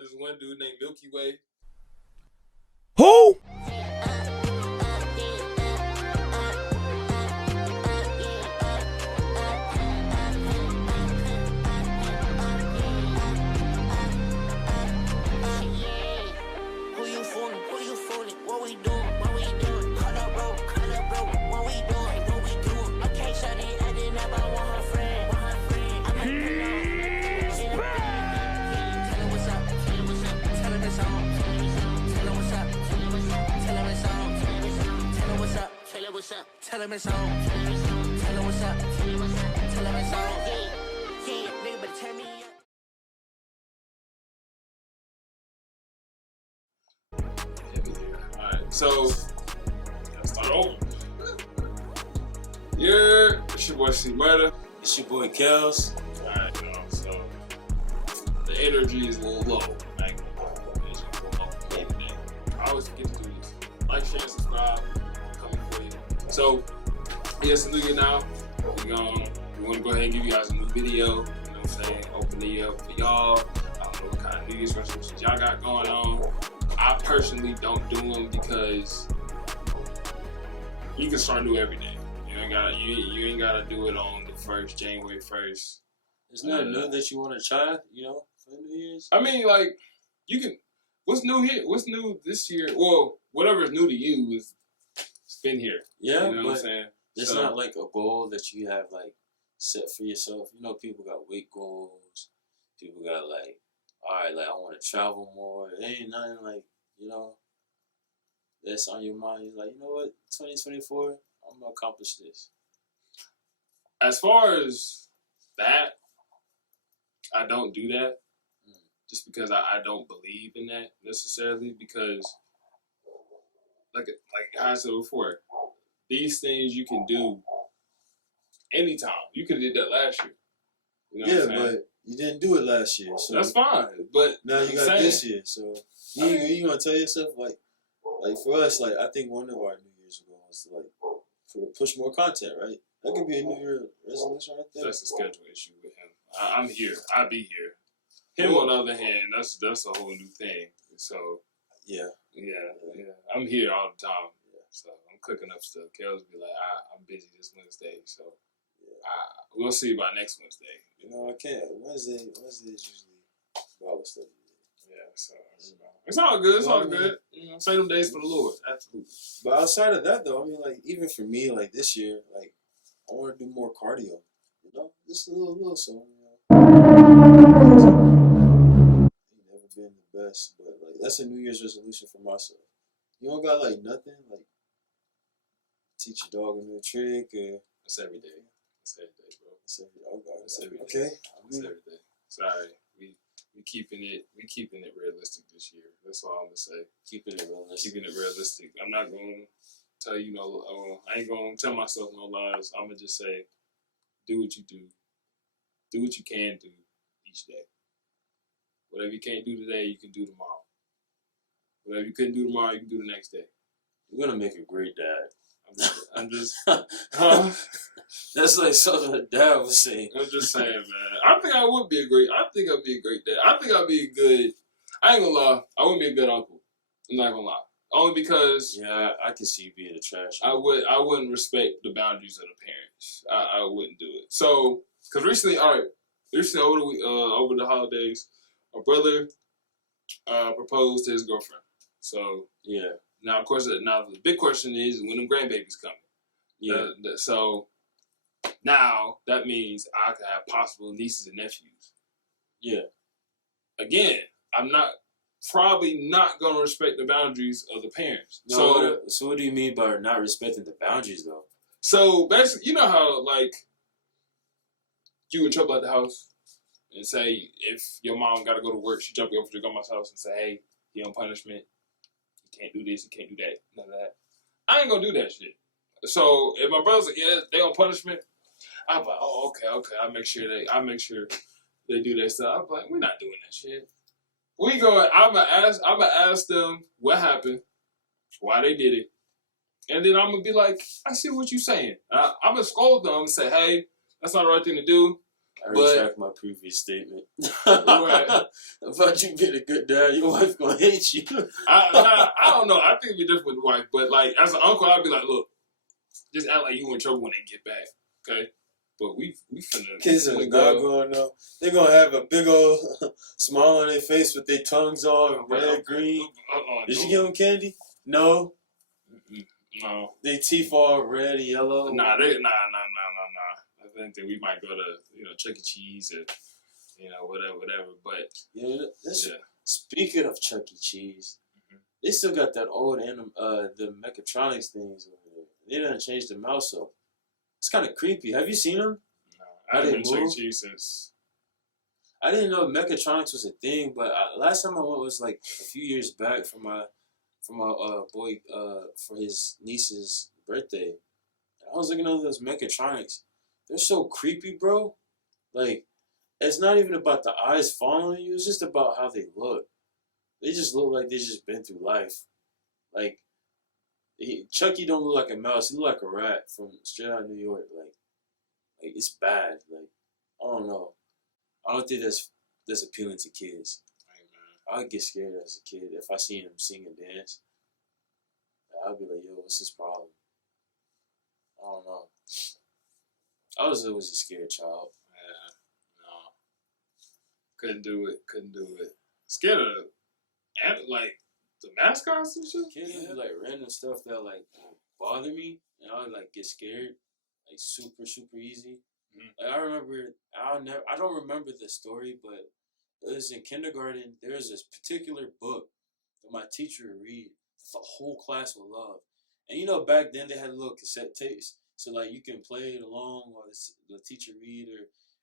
this one dude named Milky Way. Who? Tell him it's on. Tell him what's up. Tell him it's on. Yeah, nigga, but turn me up. Alright, so let's start over. Yeah, it's your boy C Murder. It's your boy Kels. Alright, so the energy is a little low. I ain't gonna lie. It's gonna go low every day. I always forget to do this. Like, share, subscribe. Coming for you. So, yeah, it's a new year now. We want to go ahead and give you guys a new video. You know what I'm saying? Open the year up for y'all. I don't know what kind of New Year's resolutions y'all got going on. I personally don't do them because you can start new every day. You ain't gotta do it on the first, January 1st. There's nothing new that you want to try, for New Year's? I mean, like, you can. What's new here? What's new this year? Well, whatever is new to you it's been here. Yeah, you know what I'm saying? It's not like a goal that you have like set for yourself. People got weight goals. People got like, all right, like I want to travel more. It ain't nothing like, that's on your mind. You're like, you know what, 2024, I'm gonna accomplish this. As far as that, I don't do that. Just because I don't believe in that necessarily. Because, like I said before, these things you can do anytime. You could have did that last year. You know what I'm saying? But you didn't do it last year. So that's fine. But now you got this year. So you gonna tell yourself like for us, like I think one of our New Year's goals is to push more content, right? That could be a New Year resolution right there. That's a schedule issue with him. I'm here. I'll be here. Him on the other hand, that's a whole new thing. So yeah. I'm here all the time. So I'm cooking up stuff. Kels be like, I'm busy this Wednesday, so we'll see about next Wednesday. I can't. Wednesday is usually Bible study. Yeah, so it's all good. It's all good. Say them days for the Lord. Absolutely. But outside of that, though, I mean, like even for me, like this year, like I want to do more cardio. Just a little something. Ain't never been the best, but like that's a New Year's resolution for myself. You don't got like nothing like. Teach your dog a new trick, or it's every day. It's every day, bro. It's every day. It's every day. Okay. It's every day. Sorry, we keeping it realistic this year. That's all I'm gonna say. Keeping it realistic. I'm not gonna tell you I ain't gonna tell myself no lies. I'm gonna just say, do what you do. Do what you can do each day. Whatever you can't do today, you can do tomorrow. Whatever you couldn't do tomorrow, you can do the next day. You're gonna make a great dad. I'm just that's like something a dad would say. I'm just saying, man. I think I'd be a great dad. I think I'd be a good, I ain't gonna lie, I wouldn't be a good uncle. I'm not gonna lie. Only because I can see you being a trash. I wouldn't respect the boundaries of the parents. I wouldn't do it. So, cause recently over the holidays, my brother proposed to his girlfriend. So yeah. Now, of course, the big question is when them grandbabies coming. Yeah. So now that means I could have possible nieces and nephews. Yeah. Again, I'm probably not gonna respect the boundaries of the parents. No, so what do you mean by not respecting the boundaries, though? So basically, you know how like you in trouble at the house, and say if your mom got to go to work, she jump over to your grandma's house and say, "Hey, he on punishment. You can't do this, you can't do that, none of that." I ain't gonna do that shit. So if my brother's like, "Yeah, they on punishment," I'm like, "Oh, okay. I make sure they do their stuff." I'm like, "We're not doing that shit." I'ma ask them what happened, why they did it, and then I'm gonna be like, "I see what you're saying." I'm gonna scold them and say, "Hey, that's not the right thing to do." I retract my previous statement. Right. about you being a good dad, your wife gonna hate you. I don't know. I think it'd be different with the wife, but like as an uncle, I'd be like, look, just act like you in trouble when they get back, okay? But we finna Kids are not going on. They're gonna have a big old smile on their face with their tongues all red, green. Did you give them candy? No. No. Their teeth all red and yellow. Nah. I think that we might go to Chuck E. Cheese or whatever. But Speaking of Chuck E. Cheese, they still got that old the mechatronics things over there. They done changed the mouse up. It's kind of creepy. Have you seen them? No, I haven't been Chuck E. Cheese since. I didn't know mechatronics was a thing, but last time I went was like a few years back for my boy for his niece's birthday. I was looking at those mechatronics. They're so creepy, bro. Like, it's not even about the eyes following you. It's just about how they look. They just look like they just been through life. Like, Chucky don't look like a mouse. He look like a rat from straight out of New York. Like it's bad. Like, I don't know. I don't think that's appealing to kids. I'd get scared as a kid if I seen him sing and dance. I'd be like, yo, what's his problem? I don't know. I was always a scared child. Yeah, no. Couldn't do it. Scared of like the mascots and shit. Kids do like random stuff that like bother me, and I would like get scared, like super easy. Like, I don't remember the story, but it was in kindergarten. There was this particular book that my teacher would read that the whole class would love. And back then they had little cassette tapes, so like you can play it along while the teacher read,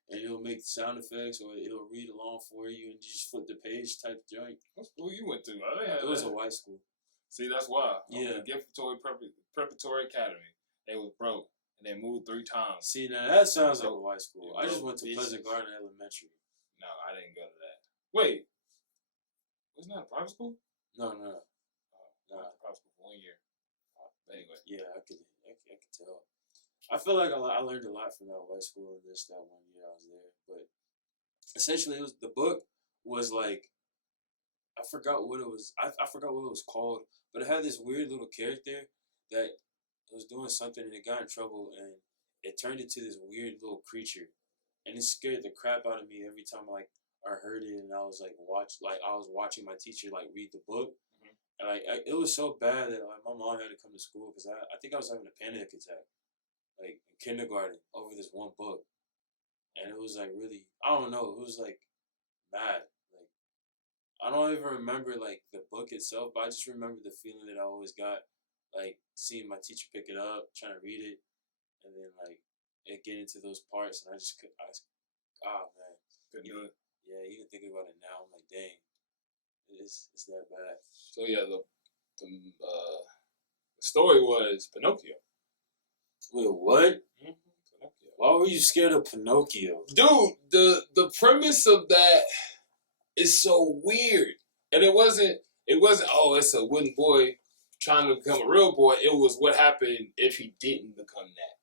and it'll make sound effects, or it'll read along for you, and you just flip the page type joint. What school you went to? It was a white school. See, that's why. Yeah. Giftorary Preparatory Academy. They was broke, and they moved 3 times. See, now that sounds like a white school. I just went to pieces. Pleasant Garden Elementary. No, I didn't go to that. Wait, wasn't that a private school? No. I went to private school for 1 year. Anyway. Yeah, I could tell. I feel like I learned a lot from that white school in that 1 year I was there. But essentially, the book was like, I forgot what it was. I forgot what it was called, but it had this weird little character that was doing something and it got in trouble, and it turned into this weird little creature, and it scared the crap out of me every time I heard it, and I was like I was watching my teacher like read the book, and it was so bad that my mom had to come to school because I think I was having a panic attack, like in kindergarten over this one book, and it was like really, I don't know, it was like bad. Like, I don't even remember like the book itself, but I just remember the feeling that I always got, like seeing my teacher pick it up, trying to read it, and then like it get into those parts, and I just couldn't do it. Yeah, even thinking about it now, I'm like, dang, it's that bad. So yeah, the story was Pinocchio. Wait, what? Pinocchio. Why were you scared of Pinocchio? Dude, the premise of that is so weird. And it wasn't, it's a wooden boy trying to become a real boy. It was what happened if he didn't become that.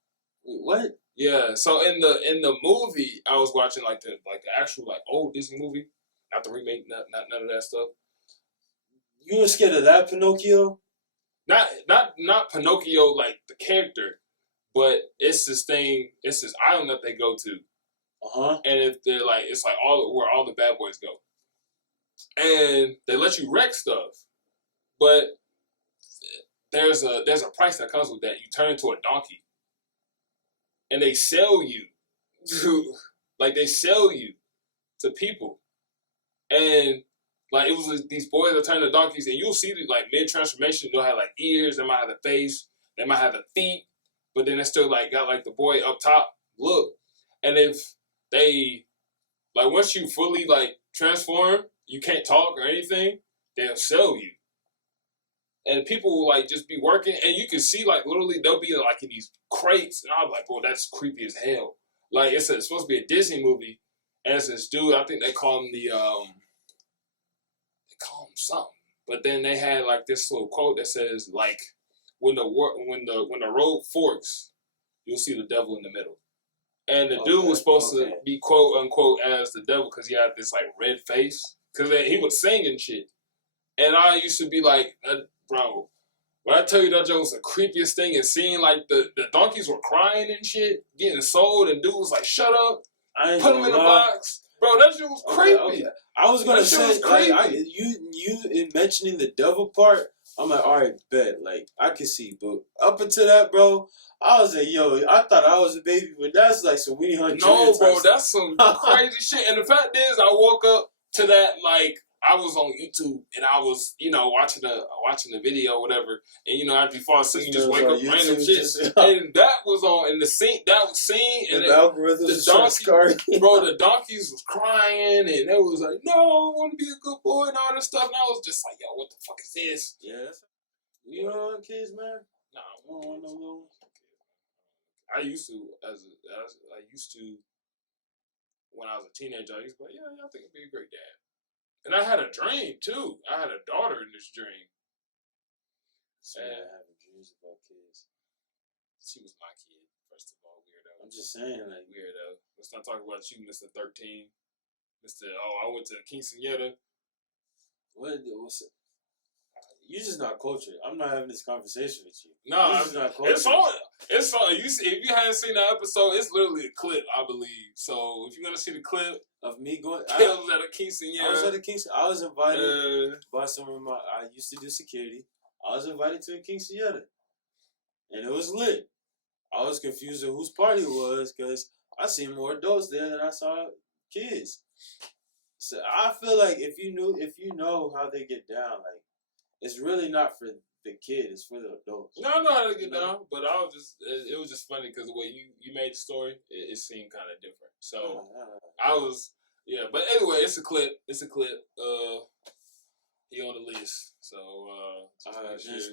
Wait, what? Yeah, so in the movie, I was watching like the actual like old Disney movie, not the remake, not none of that stuff. You were scared of that Pinocchio? Not Pinocchio like the character, but it's this island that they go to. And if they're like, it's like where all the bad boys go, and they let you wreck stuff, but there's a price that comes with that. You turn into a donkey, and they sell you to people, and like it was these boys that turn to donkeys, and you'll see like mid transformation, they'll have like ears, they might have the face, they might have the feet, but then they still like got like the boy up top look, and if they like once you fully like transform, you can't talk or anything, they'll sell you. And people will like just be working, and you can see like literally they'll be like in these crates, and I'm like, bro, that's creepy as hell. Like it's supposed to be a Disney movie, and it's this dude. I think they call him they call him something. But then they had like this little quote that says like, when the road forks, you'll see the devil in the middle. And the dude was supposed to be quote unquote as the devil because he had this like red face, because he would sing and shit. And I used to be like, bro, when I tell you that joke was the creepiest thing, and seeing like the donkeys were crying and shit, getting sold, and dude was like, shut up, put them in a box. Bro, that shit was creepy. Okay. I was gonna say, like, you in mentioning the devil part, I'm like, all right, bet. Like, I can see, but up until that, bro, I was like, yo, I thought I was a baby, but that's like some Winnie Hunt. No, bro, that's some crazy shit. And the fact is, I woke up to that, like, I was on YouTube and I was, watching the video or whatever. And, after you fall asleep, you just wake up random shit. And that was on, and that was seen. And the algorithm, the donkeys was crying and they was like, no, I want to be a good boy and all this stuff. And I was just like, yo, what the fuck is this? Yeah. You don't want kids, man? Nah, I don't want no little. I used to, when I was a teenager, I used to be like, yeah, I think I'd be a great dad. And I had a dream, too. I had a daughter in this dream. I have dreams about kids. She was my kid, first of all, weirdo. I'm just saying, like... Weirdo. Let's not talk about you, Mr. 13. I went to quinceañera. What's it? You're just not cultured. I'm not having this conversation with you. No, it's on. It's on. If you haven't seen that episode, it's literally a clip, I believe. So if you're gonna see the clip of me going, I was at a quinceañera. I was at a quinceañera. I was invited by some of my. I used to do security. I was invited to a quinceañera, and it was lit. I was confused at whose party it was because I seen more adults there than I saw kids. So I feel like if you know how they get down, like. It's really not for the kid. It's for the adults. No, I know how to get down, but it was just funny because the way you made the story, it seemed kind of different. So but anyway, it's a clip. He on the list. So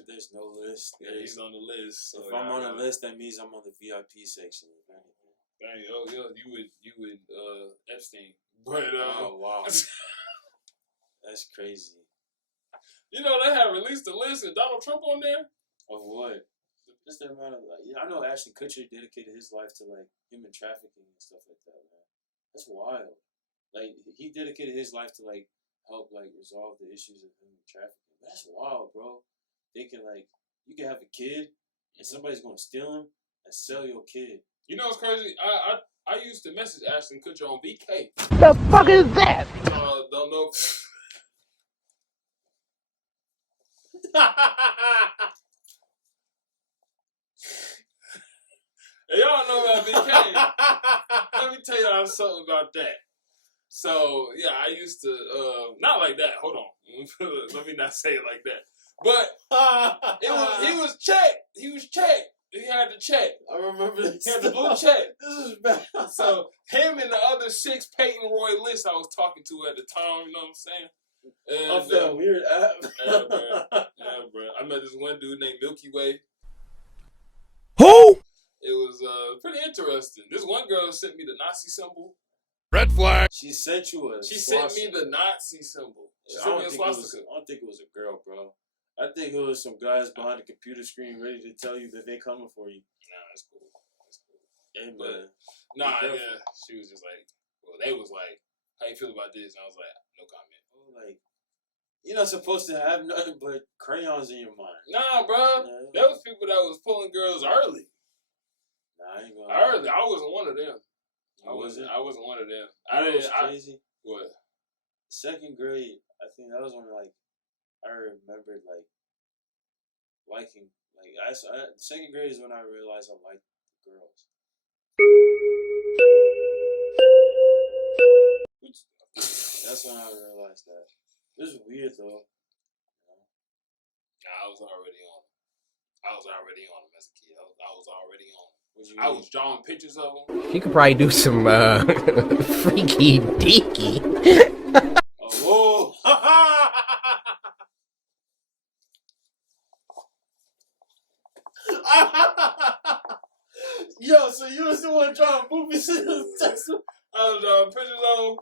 there's no list. He's on the list. So if I'm on the list, that means I'm on the VIP section. Dang, you would Epstein. But oh wow, that's crazy. They had released a list and Donald Trump on there. Of what? Just the amount of I know Ashton Kutcher dedicated his life to like human trafficking and stuff like that, man. That's wild. Like he dedicated his life to like help like resolve the issues of human trafficking. That's wild, bro. They can you can have a kid and somebody's gonna steal him and sell your kid. You know what's crazy? I used to message Ashton Kutcher on VK. The fuck is that? Don't know. Hey, y'all know about VK. Let me tell y'all something about that. So yeah, I used to not like that. Hold on, let me not say it like that. But he was checked. He was checked. He had to check. I remember this. He had the blue check. This is bad. So him and the other 6 Peyton Roy lists I was talking to at the time. You know what I'm saying? And, off that weird app. Yeah, bro. I met this one dude named Milky Way. Who? It was pretty interesting. This one girl sent me the Nazi symbol. Red flag. She sent you a. She sent me the Nazi symbol. She sent me a swastika. I don't think it was a girl, bro. I think it was some guys behind the computer screen ready to tell you that they coming for you. Nah, that's cool. That's cool. Hey, but yeah, she was just like, they was like, how you feel about this? And I was like, no comment. Like, you're not supposed to have nothing but crayons in your mind. Nah, bro. There was people that was pulling girls early. Nah, I ain't gonna. Early. I wasn't one of them. I wasn't one of them. Crazy. What? 2nd grade, I think that was when I remembered liking 2nd grade is when I realized I liked girls. That's when I realized that. This is weird though. I was already on them as a kid. I was already on them. I was drawing pictures of them. You could probably do some freaky deaky. Oh, whoa. Yo, so you was the one drawing movies in the text? I was drawing pictures of them.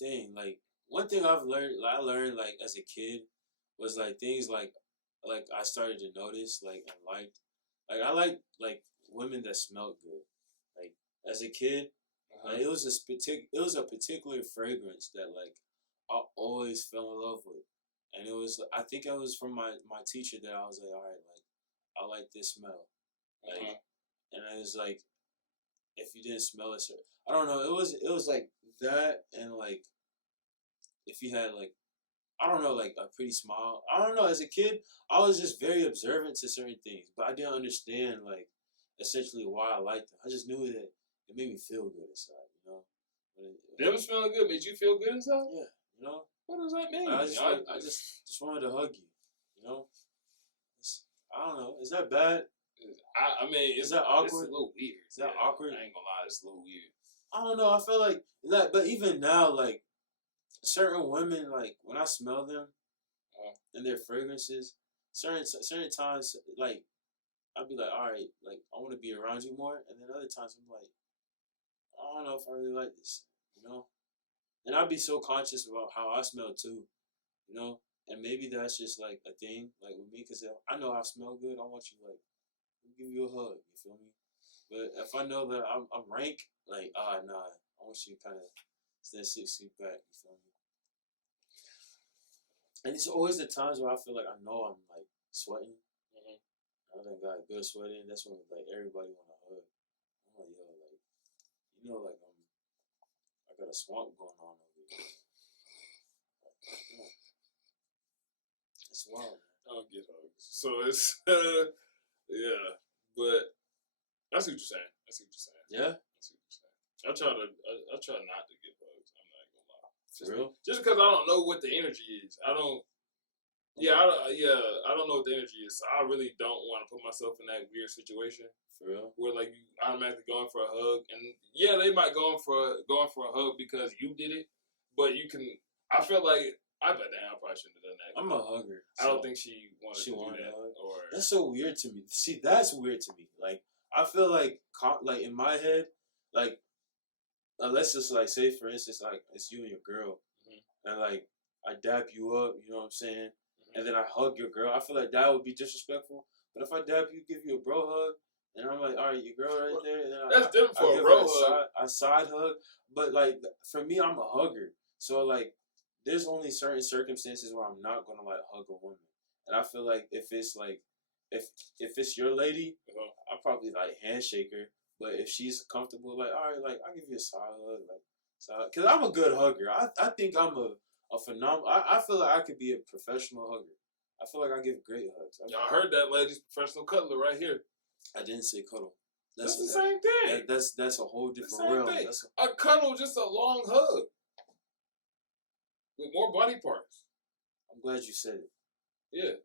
Dang, one thing I learned as a kid was things like I started to notice and liked I liked women that smelled good. As a kid, Like, it was a particular fragrance that like I always fell in love with, and it was I think it was from my teacher that I was like, all right, like I like this smell, like, and it was like if you didn't smell it, I don't know, it was like that, and like if you had like I don't know, like a pretty smile. I don't know. As a kid, I was just very observant to certain things, but I didn't understand like essentially why I liked them. I just knew that it made me feel good inside, you know. Them smelling good made you feel good inside? Yeah, you know. What does that mean? I just wanted to hug you, you know. I don't know. Is that bad? I mean, is that awkward? It's a little weird. Is that awkward? I ain't gonna lie, it's a little weird. I don't know. I feel like that, but even now, like certain women, like when I smell them and their fragrances, certain times, like I'd be like, all right, like I want to be around you more, and then other times I'm like, I don't know if I really like this, you know. And I'd be so conscious about how I smell too, you know. And maybe that's just like a thing, like with me, because I know I smell good. I want you like give you a hug, you feel me? But if I know that I'm rank, like nah, I want you to kind of stand 6 feet back, you feel me? And it's always the times where I feel like I know I'm like sweating. I done got good sweating. That's when like everybody want to hug. I'm like, yo, like you know, like I got a swamp going on over here. Like, yeah. It's wild. I don't get hugs. So it's yeah, but I see what you're saying. Yeah. I see what you're saying. I try not to get hugs. I'm not gonna lie. For real? Just because I don't know what the energy is. I don't know what the energy is. So I really don't want to put myself in that weird situation. For real? Where like you automatically going for a hug, and yeah, they might going for a hug because you did it, but you can. I feel like I probably shouldn't have done that. I'm a hugger. I don't think she wanted to do that. Or that's so weird to me. See, that's weird to me. Like I feel like in my head, like let's just like say for instance, like it's you and your girl, and like I dap you up, you know what I'm saying, and then I hug your girl. I feel like that would be disrespectful. But if I dap you, give you a bro hug, and I'm like, all right, your girl right there, and then that's different for a bro hug. A side hug. But like for me, I'm a hugger, so like there's only certain circumstances where I'm not gonna like hug a woman, and I feel like if it's like if it's your lady, I'll probably like handshake her. But if she's comfortable, like all right, like I'll give you a side hug, like because I'm a good hugger. I think I'm a phenomenal. I feel like I could be a professional hugger. I feel like I give great hugs. Y'all heard that, ladies? Professional cuddler right here. I didn't say cuddle. That's the same thing. That's a whole different realm. A cuddle, just a long hug with more body parts. I'm glad you said it. Yeah,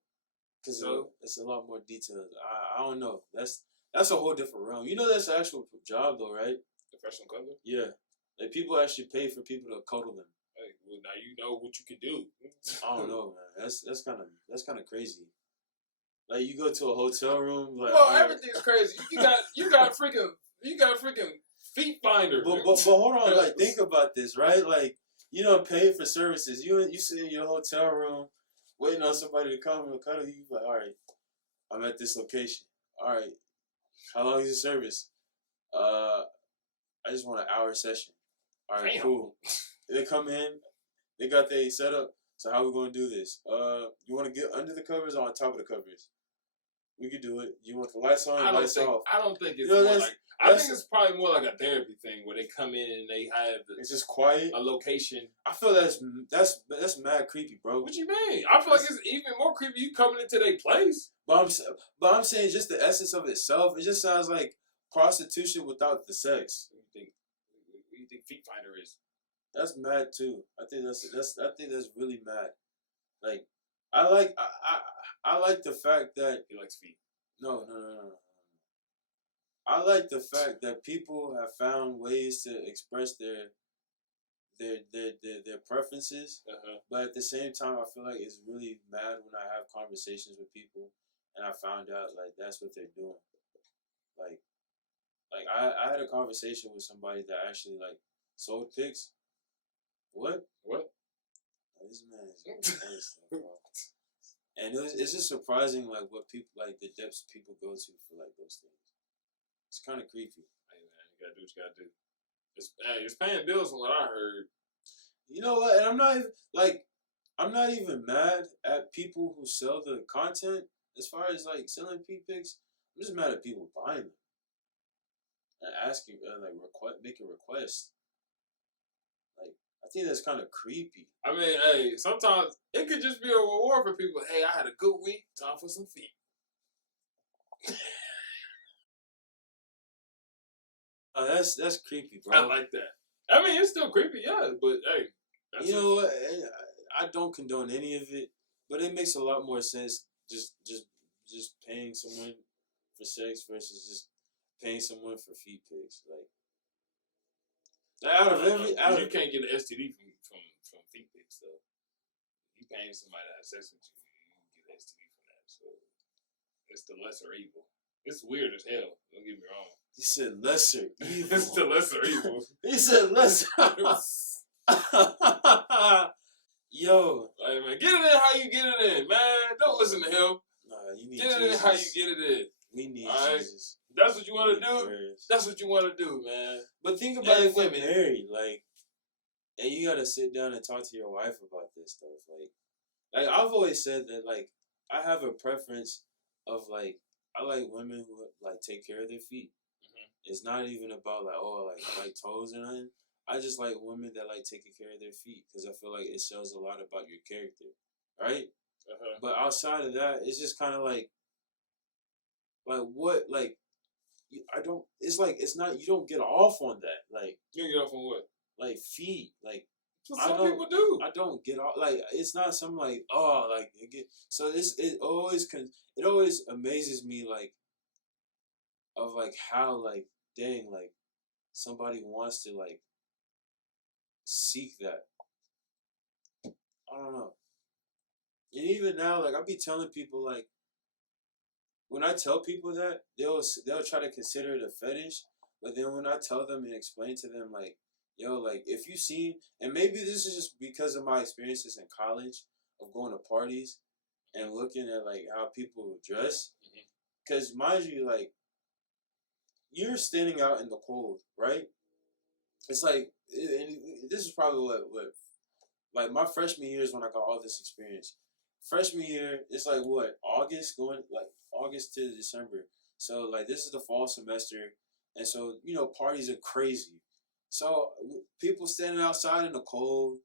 because it's a lot more detailed. I don't know. That's a whole different realm. You know, that's an actual job though, right? Professional cuddler. Yeah, like people actually pay for people to cuddle them. Hey, well, now you know what you can do. I don't know, man. That's kind of crazy. Like you go to a hotel room, like everything's crazy. You got freaking feet finder. But hold on, like think about this, right? Like you don't pay for services. You sit in your hotel room waiting on somebody to come and cuddle you. Like, all right, I'm at this location. All right, how long is the service? I just want an hour session. All right, cool. They come in, they got their setup. So how we gonna do this? You want to get under the covers or on top of the covers? We could do it. You want the lights on? Lights off? I don't think it's more like. I think it's probably more like a therapy thing where they come in and they have. It's just quiet. A location. I feel that's mad creepy, bro. What you mean? I feel like it's even more creepy. You coming into their place. But I'm saying just the essence of itself. It just sounds like prostitution without the sex. What do you think feet finder is? That's mad too. I think that's really mad. Like I like the fact that he likes feet. No. I like the fact that people have found ways to express their preferences, but at the same time, I feel like it's really mad when I have conversations with people and I found out like that's what they're doing. Like I had a conversation with somebody that actually like sold pics. What? Oh, this man is stuff, bro. And it's just surprising, like what people like the depths people go to for like those things. It's kind of creepy. Hey man, you gotta do what you gotta do. It's paying bills from what I heard. You know what? And I'm not even mad at people who sell the content as far as like selling feet pics. I'm just mad at people buying them and asking, making requests. Like, I think that's kind of creepy. I mean, hey, sometimes it could just be a reward for people. Hey, I had a good week. Time for some feet. That's creepy, bro. I like that. I mean, it's still creepy, yeah, but hey, that's You know what? I don't condone any of it, but it makes a lot more sense just paying someone for sex versus just paying someone for feet pics. Like out of you can't get an STD from feet pics, though. You paying somebody to have sex with you, you get an STD from that. So it's the lesser evil. It's weird as hell. Don't get me wrong. He said lesser evil. It's the lesser evil. He said lesser. Yo, Hey man, get it in how you get it in, man. Don't listen to him. Nah, you need Get it Jesus. in how you get it in. We need All right? Jesus. That's what you want to We need do. prayers. That's what you want to do, man. But think about Hey, if you're women. married, like, and you gotta sit down and talk to your wife about this stuff. Like I've always said that, like, I have a preference of like I like women who like take care of their feet. It's not even about like toes and nothing. I just like women that like taking care of their feet because I feel like it shows a lot about your character, right? But outside of that, it's just kind of like what like I don't. It's like it's not. You don't get off on that. Like You get off on what? like feet. Like That's what some people do. I don't get off. Like it's not some like oh like it get, so it always amazes me like of like how like dang like somebody wants to like seek that. I don't know. And even now, like I be telling people like when I tell people that they'll try to consider it a fetish, but then when I tell them and explain to them like, yo, like if you seen, and maybe this is just because of my experiences in college of going to parties and looking at like how people dress, because mind you, like you're standing out in the cold, right? It's like, and this is probably what like my freshman year is when I got all this experience. Freshman year, it's like what August going like August to December. So like this is the fall semester, and so parties are crazy. So people standing outside in the cold,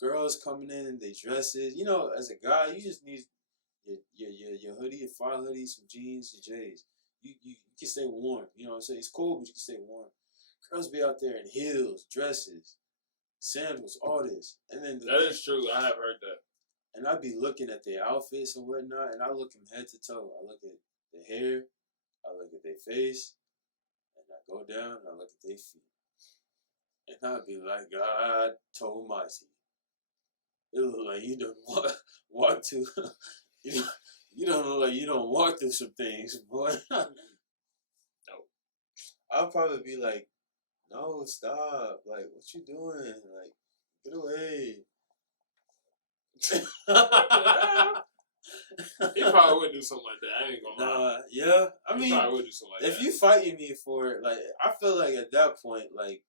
girls coming in their dresses. As a guy, you just need your hoodie, your fire hoodie, some jeans, your J's. You can stay warm. You know what I'm saying? It's cold, but you can stay warm. Girls be out there in heels, dresses, sandals, all this, and then That is true. I have heard that. and I be looking at their outfits and whatnot, and I look from head to toe. I look at their hair, I look at their face, and I go down and I look at their feet. And I be like, God almighty. It look like you don't walk to, you don't look like you don't walk through some things, boy. No. I'll probably be like, no, stop. Like, what you doing? Like, get away. He probably would do something like that. I ain't gonna lie. Yeah. I He mean, probably would do something like if that. you fighting me for it, like, I feel like at that point, like,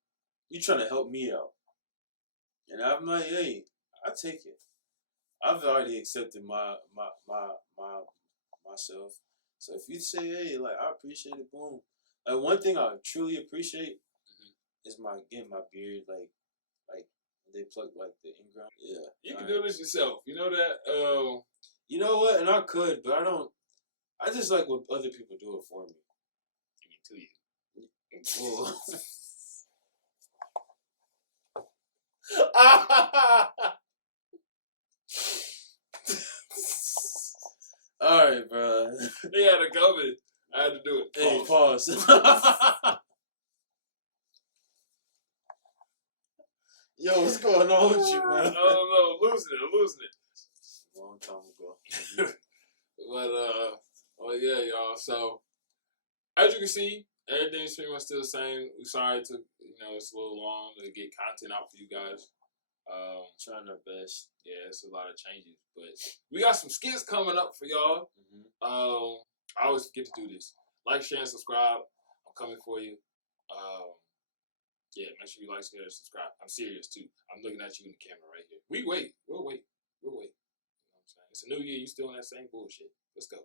you trying to help me out. And I'm like, hey, I take it. I've already accepted myself. So if you say, hey, like, I appreciate it, boom. Like, one thing I truly appreciate is my beard, like they pluck like the ingrown. Yeah. You can do this yourself. You know that? You know what? And I could, but I don't. I just like when other people do it for me. Give me to you. All right, bro. They had to come in. I had to do it. Hey, pause. Yo, what's going on with you, man? No, losing it. Long time ago. But well, yeah, y'all. So as you can see, everything's pretty much still the same. We sorry to it's a little long to get content out for you guys. Trying our best. Yeah, it's a lot of changes, but we got some skits coming up for y'all. I always forget to do this. Like, share, and subscribe. I'm coming for you. Yeah, make sure you like, share, and subscribe. I'm serious too. I'm looking at you in the camera right here. We'll wait. You know what I'm saying? It's a new year. You still on that same bullshit. Let's go.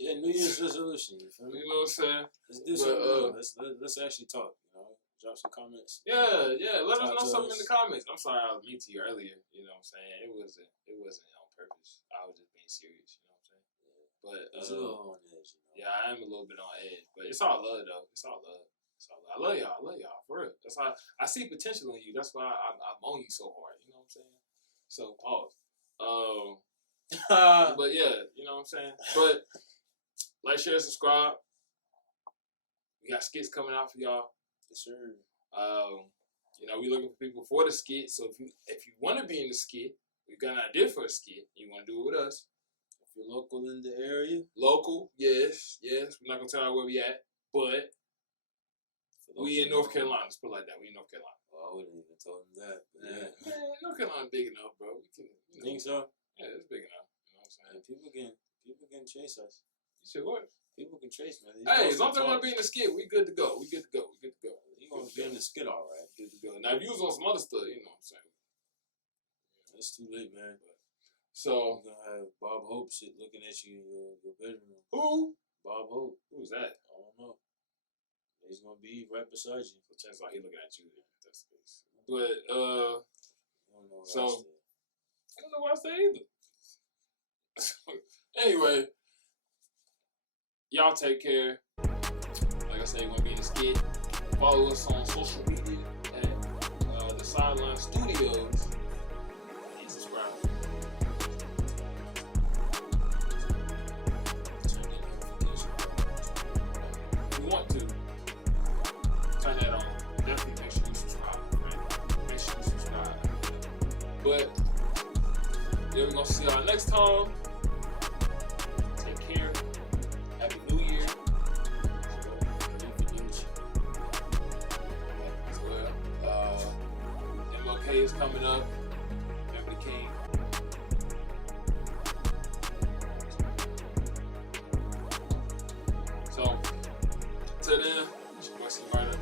Yeah, New Year's resolution. You feel me? You know what I'm saying? Let's do something. Let's actually talk. You know, drop some comments. Yeah. Let us Talk know to something us. in the comments. I'm sorry I was mean to you earlier. You know what I'm saying? It wasn't on purpose. I was just being serious. You know what I'm saying? But It's a little on edge. You know? yeah, I am a little bit on edge, but it's all love though. It's all love. I love y'all for real. That's why I see potential in you. That's why I'm on you so hard. You know what I'm saying? So pause. But yeah, you know what I'm saying. But like, share, subscribe. We got skits coming out for y'all. Yes, sir. You know, we looking for people for the skit. So if you want to be in the skit, we got an idea for a skit. You want to do it with us? If you're local in the area, Local, yes. We're not gonna tell you where we at, but we in North Carolina. Let's put it like that. We in North Carolina. Oh, I wouldn't even told him that. But Yeah, North Carolina big enough, bro. We can. You think so? Yeah, it's big enough. You know what I'm saying? And people can chase us. You said what? People can chase, man. Hey, as long as I want to be in the skit, we good to go. You gonna be in the skit, all right? Good to go. Now, if you was on some other stuff, you know what I'm saying? It's too late, man. So, You're gonna have Bob Hope looking at you in your bedroom. who? Bob Hope. Who's that? I don't know. He's gonna be right beside you. So, chances are he looking at you. That's the case. But, I don't know what So- I said. I don't know what I say either. Anyway, y'all take care. Like I said, we're gonna be in the skit. Follow us on social media at the Sideline Studios. And subscribe. If you want to, turn that on. Definitely make sure you subscribe. Right? Make sure you subscribe. But yeah, we're gonna see y'all next time. Take care. Happy New Year. As well. MLK is coming up. Remember the King. So, till then, it's your boy C. Murder.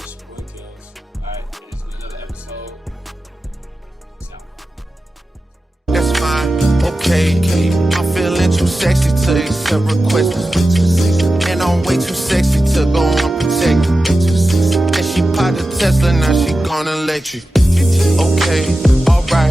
It's your boy Kills. Alright, this is another episode. Peace out. That's fine, okay. I'm feeling too sexy to accept requests. And I'm way too sexy to go unprotected. And she popped a Tesla, now she gonna let you. Okay, alright.